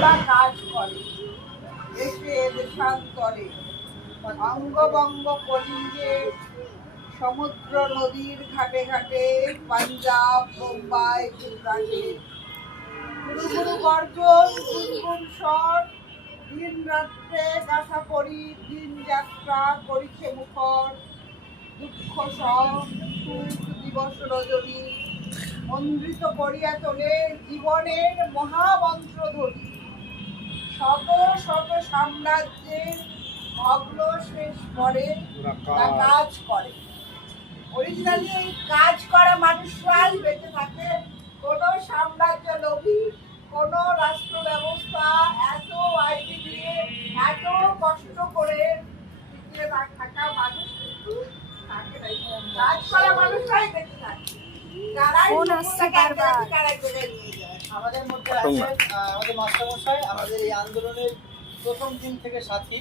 ওরা কাজ করে দেশে দেশান্তরে, অঙ্গবঙ্গ কলিঙ্গে, সমুদ্র নদীর ঘাটে ঘাটে, পাঞ্জাব বোম্বাই গুজরাটে। গুরু গুরু গর্জন গুনগুন স্বর, দিন রাত্রে গাথা পড়ি, দিন যাত্রা করিছে মুখর। দুঃখ সব সুখ দিবস রজনী, মন্দ্রিত করিয়া তোলে জীবনের মহামন্ত্র ধ্বনি। শত শত সাম্রাজ্যের ভগ্ন শেষ করে কাজ করে। অরিজিনালি এই কাজ করা মানুষরাই বেঁচে থাকে। কোন সাম্রাজ্য লোভী, কোন রাষ্ট্র ব্যবস্থা এত আইডি দিয়ে এত কষ্ট করে টিকে থাকা মানুষ কিন্তু থাকে না। কাজ করা মানুষরাই বেঁচে থাকে। আমাদের মধ্যে আছেন আমাদের মাস্টারমশাই, আমাদের এই আন্দোলনের প্রথম দিন থেকে সাথী।